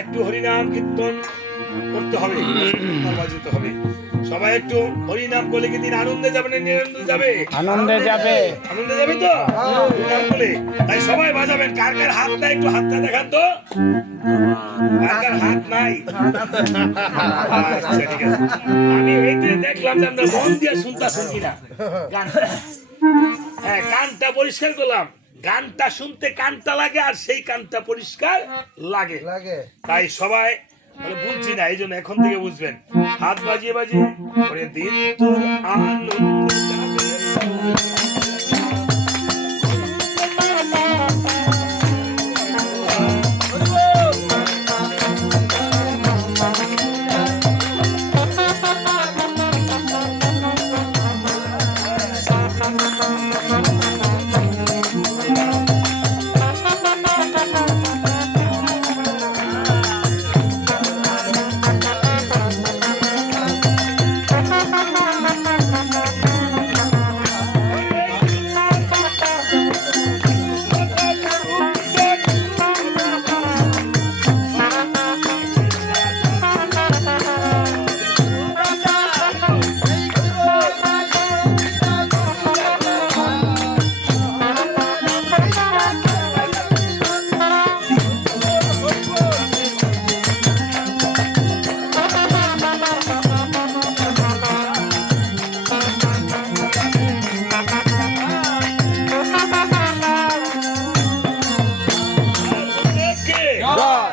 একটু হরিনাম কীর্তন করতে হবে বাজিতে হবে। সবাই একটু হরিনাম বলে কি দিন আনন্দে যাবে না নিরানন্দে যাবে? আনন্দে যাবে। আনন্দে যাবে তো? হরিনাম বলে তাই সবাই বাজাবেন। কার কার হাত নাই একটু হাতটা দেখান তো। কার কার হাত নাই? আচ্ছা ঠিক আছে। আমি এইতে দেখলাম যে আমরা মন দিয়ে শুনতা শুনছি না হ্যাঁ কানটা পরিষ্কার করলাম। গানটা শুনতে কানটা লাগে আর সেই কানটা পরিষ্কার লাগে। লাগে। তাই সবাই মানে বুঝছি না এই জন্য এখন থেকে বুঝবেন। হাত বাজিয়ে বাজিয়ে পরে দিন তোর আনন্দে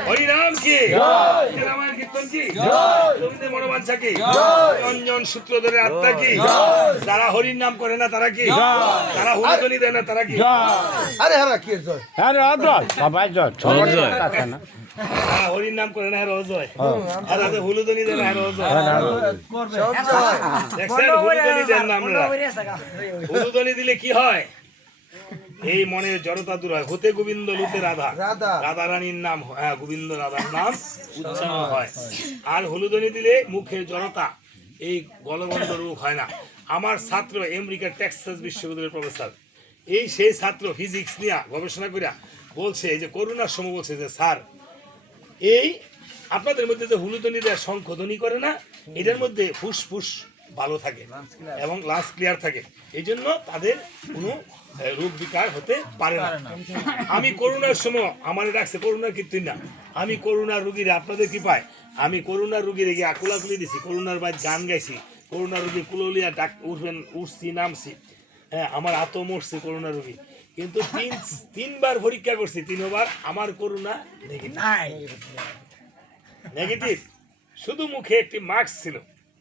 হরিনাম কি? রামায়ণ কীর্তন কি? রবীন্দ্র মনোবাঞ্ছা কি? রঞ্জন সূত্র ধরে আত্মা কি? যারা হরির নাম করে না তারা কি? যারা হুলধ্বনি দেয় না তারা কি? আরে হ্যাঁ কি জয়। হ্যাঁ জয়। সবাই জয়। সবার জয় না। হরির নাম করে না হ্যাঁ রোজয় আর যাদের হুলধ্বনি দেয় না হ্যাঁ রোজয় জয়। দেখছেন হুলধ্বনি দেন না আমরা। হুলধ্বনি দিলে কি হয়? এই মনের জড়তা দূর হয়। হতে গোবিন্দ লুতে রাধা। রাধা। রানীর নাম হ্যাঁ গোবিন্দ রাধার নাম উচ্চারণ হয়। আর হলুদনি দিলে মুখের জড়তা এই গলবন্ধ রোগ হয় না। আমার ছাত্র আমেরিকার টেক্সাস বিশ্ববিদ্যালয়ের প্রফেসর। এই সেই ছাত্র ফিজিক্স নিয়ে গবেষণা করিয়া বলছে যে করোনার সময় বলছে যে স্যার এই আপনাদের মধ্যে যে হুলুদনি দেয় শঙ্খধ্বনি করে না এটার মধ্যে ফুসফুস ভালো থাকে এবং লাস ক্লিয়ার থাকে। এই জন্য তাদের কোনো রোগ বিকার হতে পারে না। আমি করোনার সময় আমার ডাকছে করোনার কীর্তন না। আমি করোনার রুগীরা আপনাদের কি পায়? আমি করোনার রুগীরে গিয়ে আকুলাকুলি দিছি করোনার বাদ গান গাইছি। করোনা রুগী কুললিয়া ডাক উঠবেন উঠছি নামছি। হ্যাঁ আমার আত মরছে করোনা রুগী। কিন্তু তিন তিনবার পরীক্ষা করছি তিনবার আমার করোনা নেগেটিভ। নেগেটিভ। শুধু মুখে একটি মাস্ক ছিল।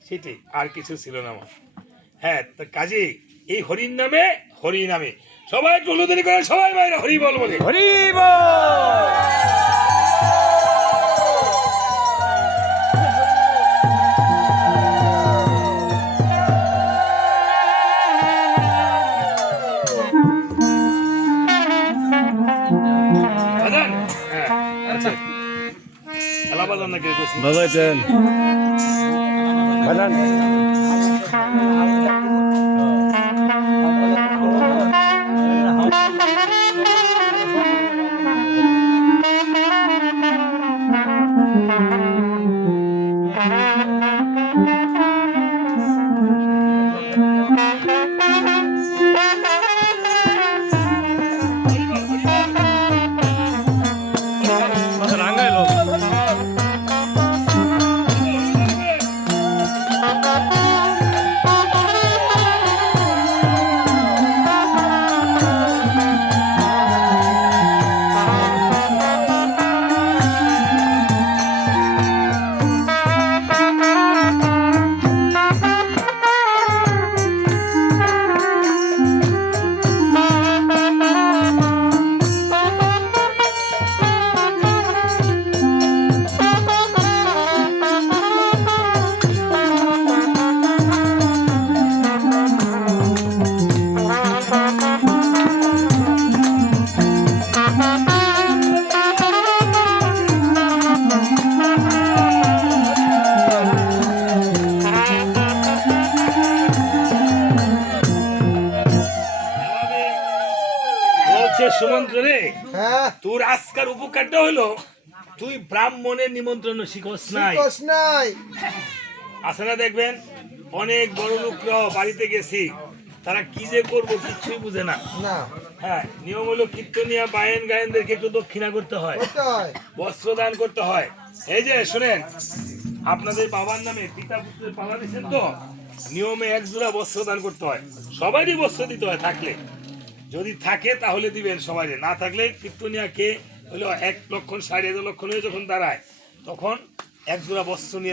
সেটি আর কিছু ছিল না আমার। হ্যাঁ তা কাজে এই হরির নামে হরি নামে। সবাই একটু হলুদানি করে সবাই বাইরে হরি বল বলে। হরি বল! হ্যাঁ আচ্ছা সুমন্ত্র রে। হ্যাঁ। তোর আজকার উপকারটা হলো তুই ব্রাহ্মণের নিমন্ত্রণ শিখস নাই। নাই। না দেখবেন? অনেক বড় লোকরাও বাড়িতে গেছি। তারা কি যে করব কিছুই বুঝে না। হ্যাঁ নিয়ম হলো কীর্তনিয়া বায়েন গায়েনদেরকে একটু দক্ষিণা করতে হয়। করতে হয়। বস্ত্র দান করতে হয়। এই যে শুনেন আপনাদের বাবার নামে পিতা পুত্রের পালা দিচ্ছেন তো? নিয়মে এক জোড়া বস্ত্র দান করতে হয়। সবারই বস্ত্র দিতে হয় থাকলে। যদি থাকে তাহলে দিবেন সবাই না থাকলে কীর্তনিয়াকে হলো এক লক্ষণ সাড়ে এক লক্ষণ হয়ে যখন দাঁড়ায়, তখন এক জোড়া বস্ত্র নিয়ে